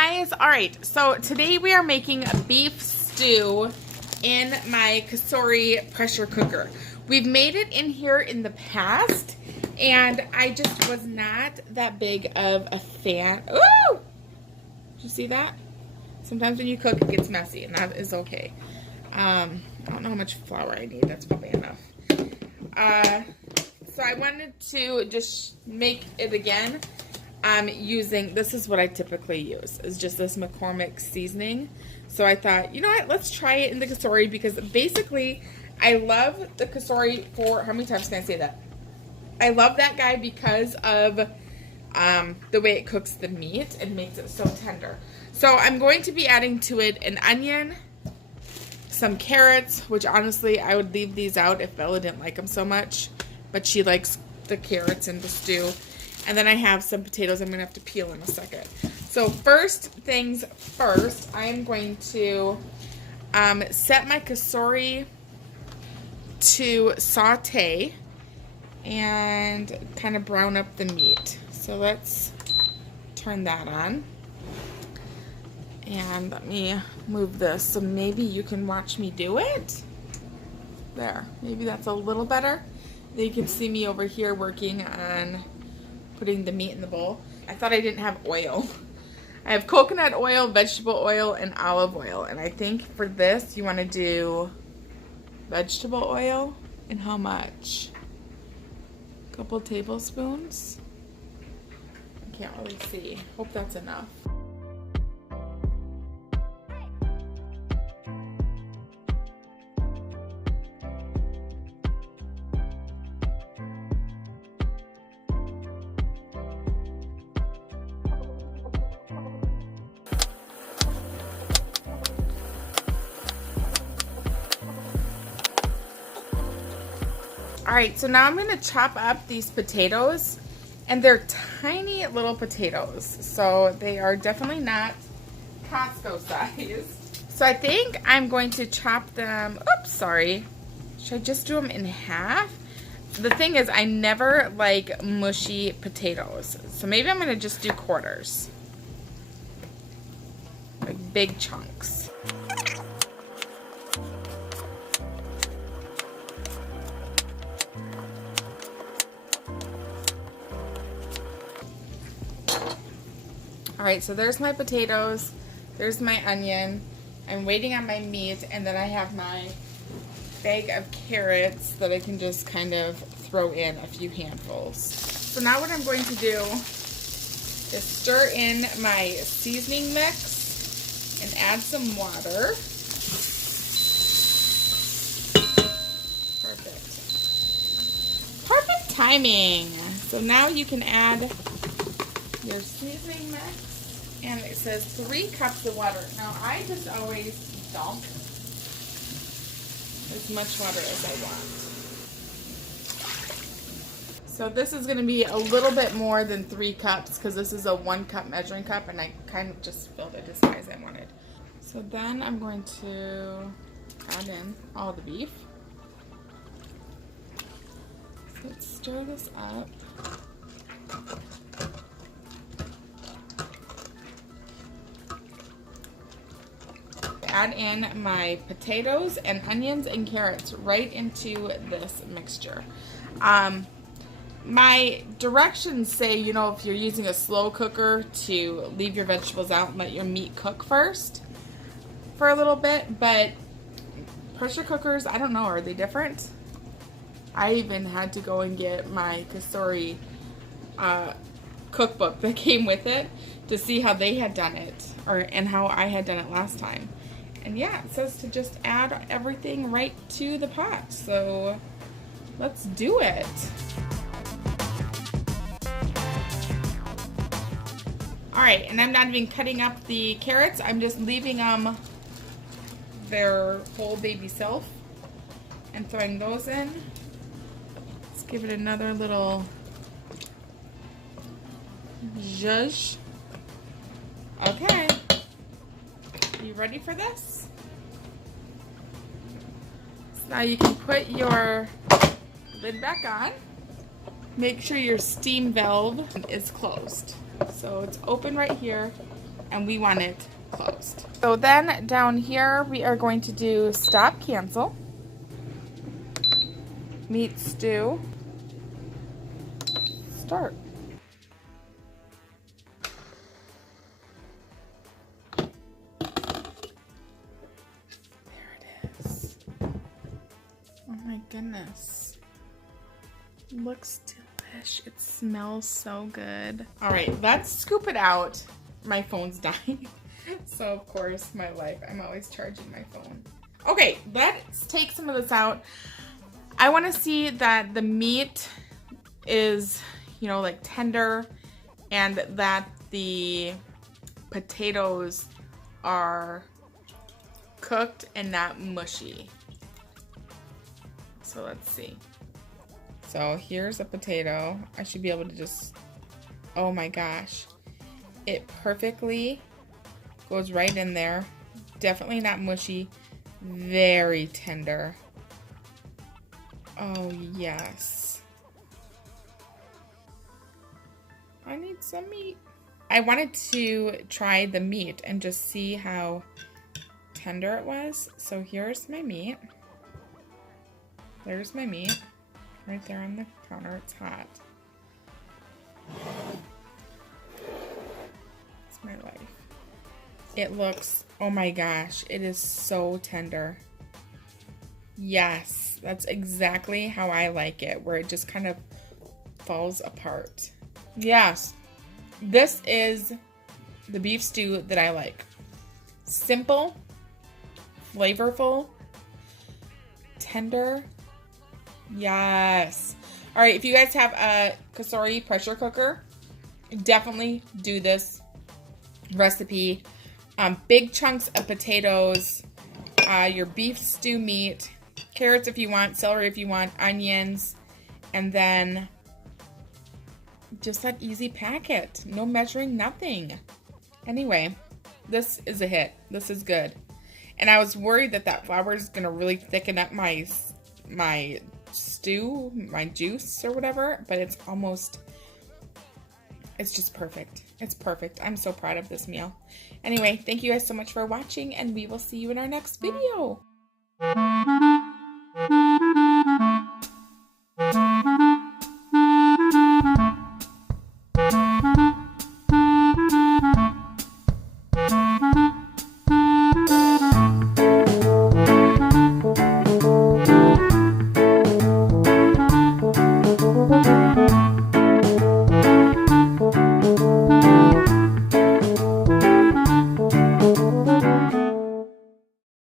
guys. All right, so today we are making a beef stew in my Cosori pressure cooker. We've made it in here in the past, and I just was not that big of a fan. Ooh! Did you see that? Sometimes when you cook, it gets messy, and that is okay. I don't know how much flour I need. That's probably enough. So I wanted to just make it again. Using, this is what I typically use, is just this MCCORMICK seasoning. So I thought, you know what, let's try it in the Cosori, because basically I love the Cosori for, how many times can I say that? I love that guy because of the way it cooks the meat and makes it so tender. So I'm going to be adding to it an onion, some carrots, which honestly I would leave these out if Bella didn't like them so much, but she likes the carrots in the stew. And then I have some potatoes I'm going to have to peel in a second. So first things first, I'm going to set my Cosori to saute and kind of brown up the meat. So let's turn that on. And let me move this so maybe you can watch me do it. There, maybe that's a little better. Then you can see me over here working on putting the meat in the bowl. I thought I didn't have oil. I have coconut oil, vegetable oil, and olive oil. And I think for this, you want to do vegetable oil. And how much? A couple tablespoons. I can't really see. Hope that's enough. Alright, so now I'm going to chop up these potatoes, and they're tiny little potatoes, so they are definitely not Costco size. So I think I'm going to chop them, oops, sorry, should I just do them in half? The thing is, I never like mushy potatoes, so maybe I'm going to just do quarters, like big chunks. Alright, so there's my potatoes, there's my onion, I'm waiting on my meat, and then I have my bag of carrots that I can just kind of throw in a few handfuls. So now what I'm going to do is stir in my seasoning mix and add some water. Perfect. Perfect timing. So now you can add your seasoning mix. And it says 3 cups of water. Now, I just always dump as much water as I want. So this is going to be a little bit more than 3 cups because this is a 1 cup measuring cup, and I kind of just filled it as high as I wanted. So then I'm going to add in all the beef. So let's stir this up. Add in my potatoes and onions and carrots right into this mixture. My directions say, you know, if you're using a slow cooker, to leave your vegetables out and let your meat cook first for a little bit, but pressure cookers, I don't know, are they different? I even had to go and get my Cosori cookbook that came with it to see how they had done it, and how I had done it last time. And yeah, it says to just add everything right to the pot. So let's do it. All right, and I'm not even cutting up the carrots. I'm just leaving them their whole baby self and throwing those in. Let's give it another little zhuzh. Okay. You ready for this? So now you can put your lid back on. Make sure your steam valve is closed. So it's open right here. and we want it closed. So then down here we are going to do stop, cancel, meat stew, start. There it is. Oh my goodness. Looks delish. It smells so good. All right, let's scoop it out. My phone's dying. So of course, my life, I'm always charging my phone. Okay, let's take some of this out. I want to see that the meat is, you know, like tender, and that the potatoes are cooked and not mushy. So let's see. So here's a potato. I should be able to just, oh my gosh. It perfectly goes right in there. Definitely not mushy. Very tender. Oh yes. I need some meat. I wanted to try the meat and just see how tender it was. So here's my meat. There's my meat. Right there on the counter. It's hot. It's my life. It looks, oh my gosh, it is so tender. Yes, that's exactly how I like it, where it just kind of falls apart. Yes, this is the beef stew that I like. Simple, flavorful, tender. Yes. All right, if you guys have a Cosori pressure cooker, definitely do this recipe. Big chunks of potatoes, your beef stew meat, carrots if you want, celery if you want, onions, and then just that easy packet. No measuring, nothing. Anyway, this is a hit. This is good. And I was worried that that flour is going to really thicken up my stew, my juice or whatever, but it's just perfect. It's perfect. I'm so proud of this meal. Anyway, thank you guys so much for watching, and we will see you in our next video.